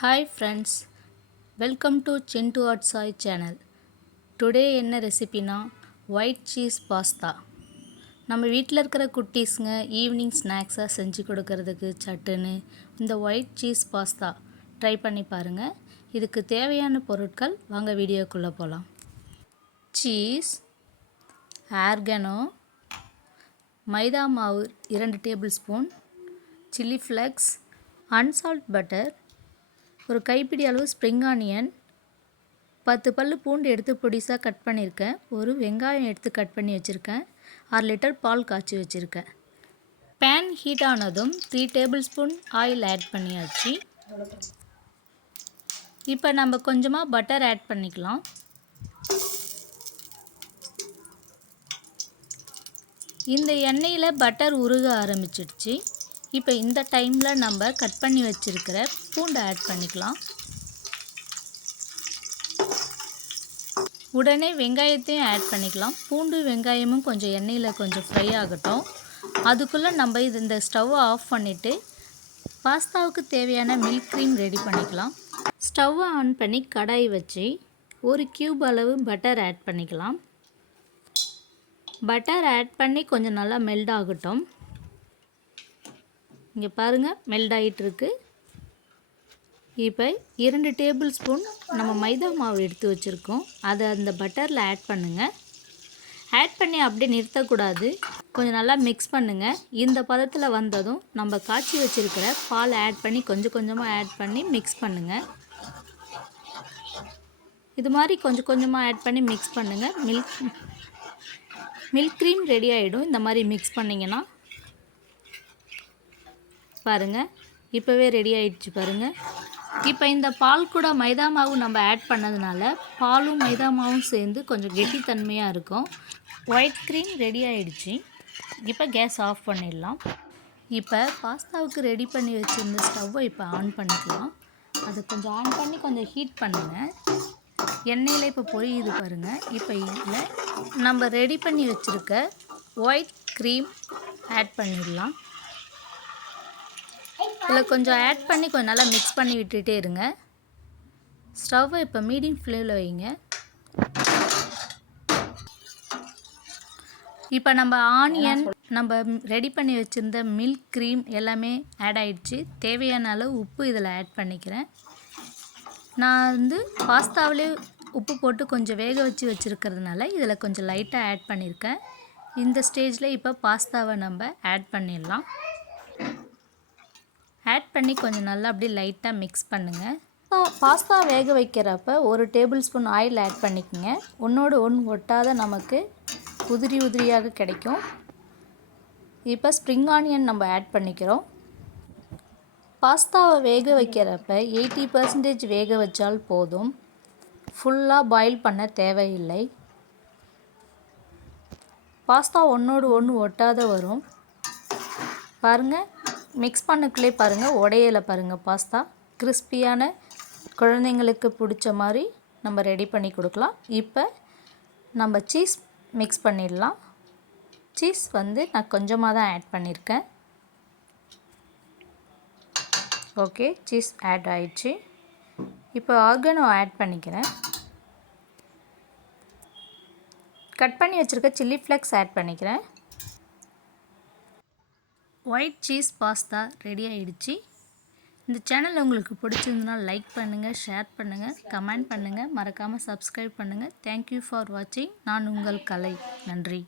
Hi friends, welcome to Chintu Soy channel. Today என்ன ரெசிபினா white cheese pasta. நம்ம வீட்டில் இருக்கிற குட்டீஸுங்க ஈவினிங் ஸ்நாக்ஸாக செஞ்சு கொடுக்கறதுக்கு சட்டுன்னு இந்த ஒயிட் சீஸ் பாஸ்தா ட்ரை பண்ணி பாருங்கள். இதுக்கு தேவையான பொருட்கள் வாங்க வீடியோக்குள்ளே போகலாம். சீஸ், ஆர்கனோ, மைதா மாவு 2 table spoon, chilli flakes, அன்சால்ட் butter, ஒரு கைப்பிடி அளவு ஸ்ப்ரிங் ஆனியன், 10 பல்லு பூண்டு எடுத்து பொடிசாக கட் பண்ணியிருக்கேன், ஒரு வெங்காயம் எடுத்து கட் பண்ணி வச்சுருக்கேன், 6 லிட்டர் பால் காய்ச்சி வச்சுருக்கேன். பேன் ஹீட் ஆனதும் 3 டேபிள் ஸ்பூன் ஆயில் ஆட் பண்ணியாச்சு. இப்போ நம்ம கொஞ்சமாக பட்டர் ஆட் பண்ணிக்கலாம். இந்த எண்ணெயில் பட்டர் உருக ஆரம்பிச்சிடுச்சு. இப்போ இந்த டைமில் நம்ம கட் பண்ணி வச்சுருக்கிற பூண்டை ஆட் பண்ணிக்கலாம். உடனே வெங்காயத்தையும் ஆட் பண்ணிக்கலாம். பூண்டு வெங்காயமும் கொஞ்சம் எண்ணெயில் கொஞ்சம் ஃப்ரை ஆகட்டும். அதுக்குள்ளே நம்ம இந்த ஸ்டவ்வை ஆஃப் பண்ணிவிட்டு பாஸ்தாவுக்கு தேவையான மில்க் க்ரீம் ரெடி பண்ணிக்கலாம். ஸ்டவ்வை ஆன் பண்ணி கடாய் வச்சு 1 கியூப் அளவு பட்டர் ஆட் பண்ணிக்கலாம். பட்டர் ஆட் பண்ணி கொஞ்சம் நல்லா மெல்ட் ஆகட்டும். இங்கே பாருங்கள், மெல்ட் ஆகிட்டுருக்கு. இப்போ 2 டேபிள் ஸ்பூன் நம்ம மைதா மாவு எடுத்து வச்சுருக்கோம், அதை அந்த பட்டரில் ஆட் பண்ணுங்கள். ஆட் பண்ணி அப்படியே நிறுத்தக்கூடாது, கொஞ்சம் நல்லா மிக்ஸ் பண்ணுங்கள். இந்த பதத்தில் வந்ததும் நம்ம காய்ச்சி வச்சுருக்கிற பால் ஆட் பண்ணி கொஞ்சம் கொஞ்சமாக ஆட் பண்ணி மிக்ஸ் பண்ணுங்கள். இது மாதிரி கொஞ்சம் கொஞ்சமாக ஆட் பண்ணி மிக்ஸ் பண்ணுங்கள். மில்க் க்ரீம் ரெடி ஆகிடும் இந்த மாதிரி மிக்ஸ் பண்ணிங்கன்னா. பாருங்கள், இப்போவே ரெடி ஆகிடுச்சு பாருங்கள். இப்போ இந்த பால் கூட மைதா மாவு நம்ம ஆட் பண்ணதுனால பாலும் மைதா மாவும் சேர்ந்து கொஞ்சம் கெட்டித்தன்மையாக இருக்கும். ஒயிட் க்ரீம் ரெடி ஆகிடுச்சு. இப்போ கேஸ் ஆஃப் பண்ணிடலாம். இப்போ பாஸ்தாவுக்கு ரெடி பண்ணி வச்சுருந்த ஸ்டவ்வை இப்போ ஆன் பண்ணிக்கலாம். அதை கொஞ்சம் ஆன் பண்ணி கொஞ்சம் ஹீட் பண்ணுங்கள். எண்ணெயில் இப்போ பொரியுது பாருங்கள். இப்போ இதில் நம்ம ரெடி பண்ணி வச்சுருக்க ஒயிட் க்ரீம் ஆட் பண்ணிடலாம். இதில் கொஞ்சம் ஆட் பண்ணி கொஞ்சம் நல்லா மிக்ஸ் பண்ணி விட்டுகிட்டே இருங்க. ஸ்டவ்வை இப்போ மீடியம் ஃப்ளேமில் வைங்க. இப்போ நம்ம ஆனியன், நம்ம ரெடி பண்ணி வச்சுருந்த மில்க் க்ரீம் எல்லாமே ஆட் ஆகிடுச்சு. தேவையான அளவு உப்பு இதில் ஆட் பண்ணிக்கிறேன். நான் பாஸ்தாவிலே உப்பு போட்டு கொஞ்சம் வேக வச்சு வச்சுருக்கிறதுனால இதில் கொஞ்சம் லைட்டாக ஆட் பண்ணியிருக்கேன். இந்த ஸ்டேஜில் இப்போ பாஸ்தாவை நம்ம ஆட் பண்ணிடலாம். ஆட் பண்ணி கொஞ்சம் நல்லா அப்படியே லைட்டாக மிக்ஸ் பண்ணுங்கள். பாஸ்தா வேக வைக்கிறப்ப 1 டேபிள் ஸ்பூன் ஆயில் ஆட் பண்ணிக்கோங்க. ஒன்றோடு ஒன்று ஒட்டாத நமக்கு உதிரி உதிரியாக கிடைக்கும். இப்போ ஸ்ப்ரிங் ஆனியன் நம்ம ஆட் பண்ணிக்கிறோம். பாஸ்தாவை வேக வைக்கிறப்ப 80% வேக வச்சால் போதும், ஃபுல்லாக பாயில் பண்ண தேவையில்லை. பாஸ்தா ஒன்றோடு ஒன்று ஒட்டாத வரும் பாருங்கள். மிக்ஸ் பண்ணக்குள்ளே பாருங்கள், உடையலை பாருங்கள். பாஸ்தா கிறிஸ்பியான குழந்தைங்களுக்கு பிடிச்ச மாதிரி நம்ம ரெடி பண்ணி கொடுக்கலாம். இப்போ நம்ம சீஸ் மிக்ஸ் பண்ணிடலாம். சீஸ் நான் கொஞ்சமாக தான் ஆட் பண்ணியிருக்கேன். ஓகே, சீஸ் ஆட் ஆயிடுச்சு. இப்போ ஆர்கனோ ஆட் பண்ணிக்கிறேன். கட் பண்ணி வச்சுருக்க சில்லி ஃப்ளேக்ஸ் ஆட் பண்ணிக்கிறேன். ஒயிட் சீஸ் பாஸ்தா ரெடி ஆகிடுச்சு. இந்த சேனல் உங்களுக்கு பிடிச்சிருந்ததுன்னா லைக் பண்ணுங்கள், ஷேர் பண்ணுங்கள், கமெண்ட் பண்ணுங்கள், மறக்காமல் சப்ஸ்கிரைப் பண்ணுங்கள். தேங்க்யூ ஃபார் வாட்சிங். நான் உங்கள் கலை. நன்றி.